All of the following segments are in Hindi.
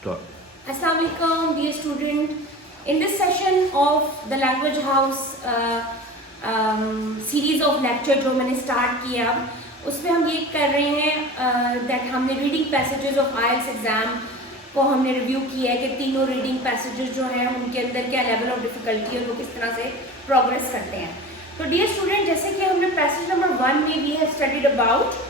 Start. Assalamu alaikum, dear student. In this session of the Language House series of lecture जो मैंने start किया, उसमें हम ये कर रहे हैं that हमने reading passages of IELTS exam को हमने review किया है कि तीनों reading passages जो हैं उनके अंदर क्या level of difficulty है, वो किस तरह से progress करते हैं. तो dear student, जैसे कि हमने passage number 1 में we have studied about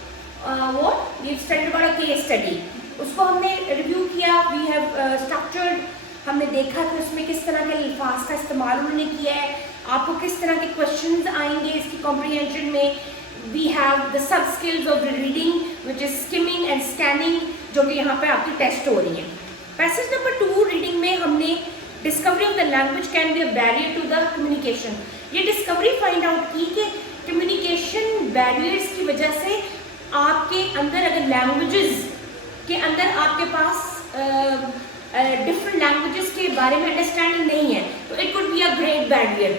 we have studied about a case study. उसको हमने रिव्यू किया. वी हैव स्ट्रक्चर्ड, हमने देखा कि उसमें किस तरह के अल्फाज का इस्तेमाल उन्होंने किया है, आपको किस तरह के क्वेश्चंस आएंगे इसकी कॉम्प्रिहेंशन में. We have the sub skills of reading which is skimming and scanning, जो कि यहाँ पे आपकी टेस्ट हो रही है. पैसेज नंबर 2 रीडिंग में हमने discovery of the language can be a barrier to the communication. ये डिस्कवरी फाइंड आउट की कि कम्युनिकेशन बैरियर्स की वजह से आपके अंदर अगर लैंग्वेजेस के अंदर आपके पास डिफरेंट लैंग्वेजेस के बारे में अंडरस्टैंडिंग नहीं है, तो it could be a great barrier.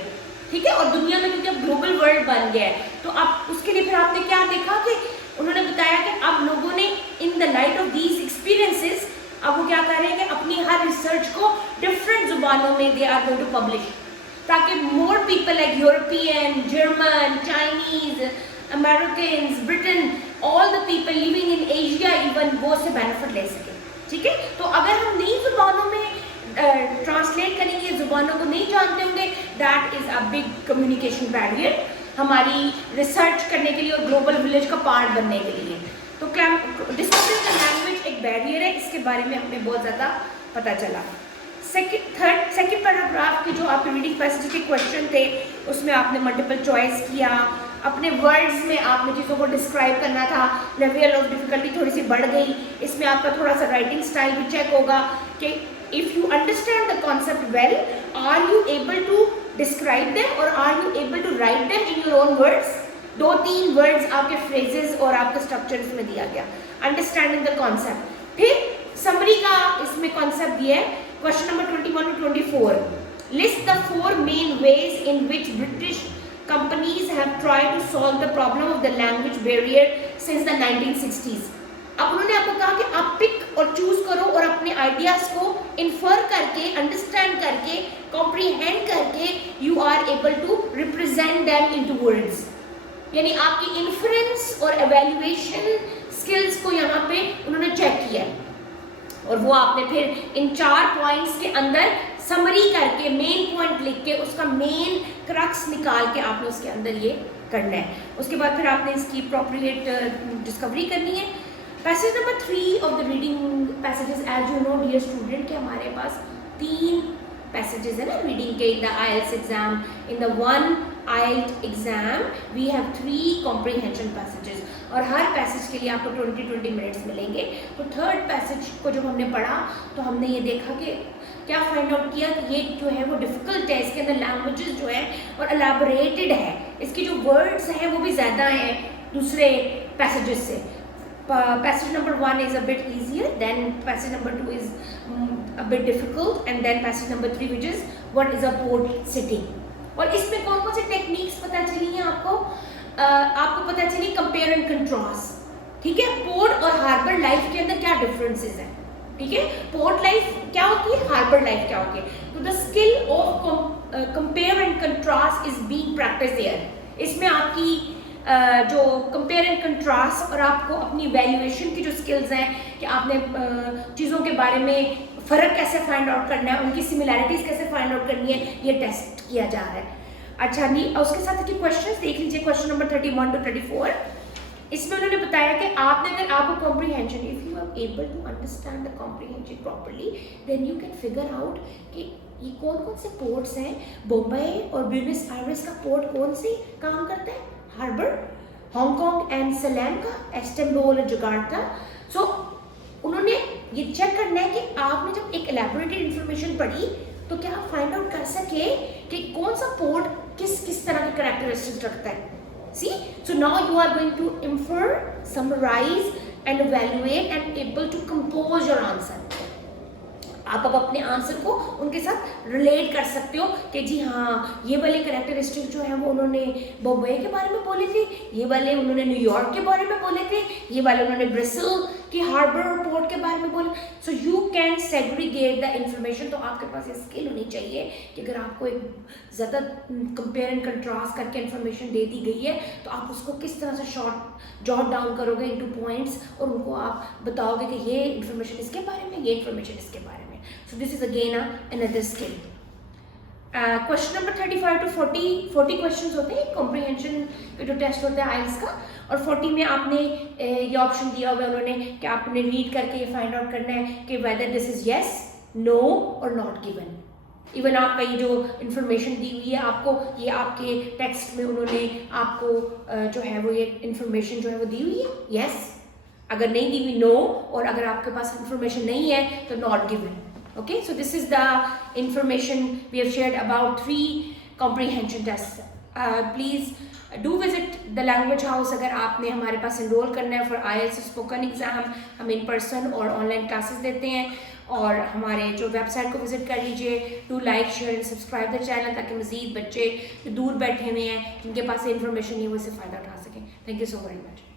ठीक है. और दुनिया में क्योंकि अब ग्लोबल वर्ल्ड बन गया है, तो अब उसके लिए फिर आपने क्या देखा कि उन्होंने बताया कि अब लोगों ने in the light of these experiences अब वो क्या कर रहे हैं कि अपनी हर रिसर्च को डिफरेंट जुबानों में they are going to publish, ताकि more people like European, German, Chinese, Americans, Britain, all the people living in Asia even वो से बेनिफिट ले सके. ठीक है. तो अगर हम नई जुबानों में ट्रांसलेट करेंगे, जुबानों को नहीं जानते होंगे, that is a big communication barrier हमारी रिसर्च करने के लिए और ग्लोबल विलेज का पार्ट बनने के लिए. तो डिस्कवरिंग द लैंग्वेज एक बैरियर है, इसके बारे में हमें बहुत ज़्यादा पता चला. सेकेंड पैराग्राफ की जो आपके रीडिंग पैसेज के क्वेश्चन थे उसमें आपने मल्टीपल चॉइस किया, अपने वर्ड्स में आपने चीज़ों को डिस्क्राइब करना था. लेवल ऑफ डिफिकल्टी थोड़ी सी बढ़ गई. इसमें आपका थोड़ा सा राइटिंग स्टाइल भी चेक होगा कि if you understand the concept well, are you able to describe them और are you able to write them in your own words. 2-3 words आपके फ्रेजेस और आपका स्ट्रक्चर इसमें दिया गया. Understanding the concept. फिर समरी का इसमें कॉन्सेप्ट दिया है. Question number 21 to 24. List the 4 main ways in which British companies have tried to solve the problem of the language barrier since the 1960s. अब उन्होंने आपको कहा कि आप पिक और चूज करो और अपने आइडियाज को इन्फर करके, अंडरस्टैंड करके, कॉम्प्रीहेंड करके you are able to represent them into words. यानी आपकी इन्फ्रेंस और एवेल्युएशन स्किल्स को यहाँ पे उन्होंने चेक किया और वो आपने फिर इन 4 पॉइंट्स के अंदर समरी करके मेन पॉइंट लिख के उसका मेन क्रक्स निकाल के आपने उसके अंदर ये करना है. उसके बाद फिर आपने इसकी अप्रोप्रिएट डिस्कवरी करनी है. Passage number 3 of the reading passages, as you know dear student, के हमारे पास 3 पैसेजेस है ना रीडिंग के in the IELTS exam. In the 1 IELTS exam we have 3 comprehension passages और हर पैसेज के लिए आपको 20 मिनट्स मिलेंगे. तो थर्ड पैसेज को जब हमने पढ़ा तो हमने ये देखा कि क्या फाइंड आउट किया कि ये जो है वो डिफ़िकल्ट है, इसके अंदर लैंग्वेजेस जो है और एलैबोरेटेड है, इसके जो वर्ड्स हैं वो भी ज़्यादा हैं दूसरे पैसेजेस से. Passage number 1 is a bit easier, then passage number 2 is a bit difficult and then passage number 3 which is what is a port city. और इसमें कौन कौन से टेक्निक्स पता चली हैं आपको? आपको पता चली कंपेयर एंड कंट्रास्ट. ठीक है. पोर्ट और हार्बर लाइफ के अंदर क्या डिफरेंसेस हैं. ठीक है. पोर्ट लाइफ क्या होती है, हार्बर लाइफ क्या होती है. तो the skill of compare and contrast is being practice there. इसमें आपकी जो कंपेयर एंड कंट्रास्ट और आपको अपनी वैल्यूएशन की जो स्किल्स हैं कि आपने चीज़ों के बारे में फ़र्क कैसे फाइंड आउट करना है, उनकी सिमिलैरिटीज़ कैसे फाइंड आउट करनी है, ये टेस्ट किया जा रहा है. अच्छा नहीं, उसके साथ के क्वेश्चंस देख लीजिए. Question number 31 to 34. इसमें उन्होंने बताया कि आपने अगर आपको comprehension, if you are able to understand the comprehension properly, then you can figure out कि ये कौन कौन से पोर्ट्स हैं. बॉम्बे और ब्यूनस आयर्स का पोर्ट कौन से काम करता है, हार्बर. हांगकांग एंड सलेम का, इस्तांबुल और जकार्ता. सो उन्होंने ये चेक करना है कि आपने जब एक एलैबोरेटेड इंफॉर्मेशन पढ़ी तो क्या आप फाइंड आउट कर सके कि कौन सा पोर्ट किस तरह के कैरेक्टरिस्टिक्स रखता है. See, so now you are going to infer, summarize and evaluate and able to compose your answer. आप अब अपने आंसर को उनके साथ रिलेट कर सकते हो कि जी हाँ, ये वाले कैरेक्टरिस्टिक जो है वो उन्होंने बॉम्बे के बारे में बोले थे, ये वाले उन्होंने न्यूयॉर्क के बारे में बोले थे, ये वाले उन्होंने ब्रसेल कि हार्बर और पोर्ट के बारे में बोले, so you can segregate the information. तो आपके पास ये स्किल होनी चाहिए कि अगर आपको एक ज़्यादा कंपेयर एंड कंट्रास्ट करके इंफॉर्मेशन दे दी गई है तो आप उसको किस तरह से शॉर्ट जॉट डाउन करोगे इनटू पॉइंट्स और उनको आप बताओगे कि ये इंफॉर्मेशन इसके बारे में, ये इंफॉर्मेशन इसके बारे में। So this is again another skill. Question number 35 to 40 questions होते हैं कॉम्प्रीहेंशन के जो टेस्ट होता है आइल्स का, और 40 में आपने ये ऑप्शन दिया हुआ है उन्होंने कि आपने रीड करके ये फाइंड आउट करना है कि whether this is yes, no और नॉट गिवन। इवन आपका ये जो इन्फॉर्मेशन दी हुई है आपको, ये आपके टेक्स्ट में उन्होंने आपको जो है वो ये इन्फॉर्मेशन जो है वो दी हुई है येस, अगर नहीं दी हुई नो, और अगर आपके पास इन्फॉर्मेशन नहीं है तो not given. Okay, so this is the information we have shared about 3 comprehension tests. Please do visit the language house अगर आपने हमारे पास enroll करना है for IELTS spoken exam। हम in person और online classes देते हैं, और हमारे जो वेबसाइट को विजिट कर लीजिए। Do like share and subscribe the channel ताकि मज़ीद बच्चे जो दूर बैठे हुए हैं जिनके पास इन्फॉर्मेशन नहीं वो इससे फ़ायदा उठा सकें। Thank you so very much.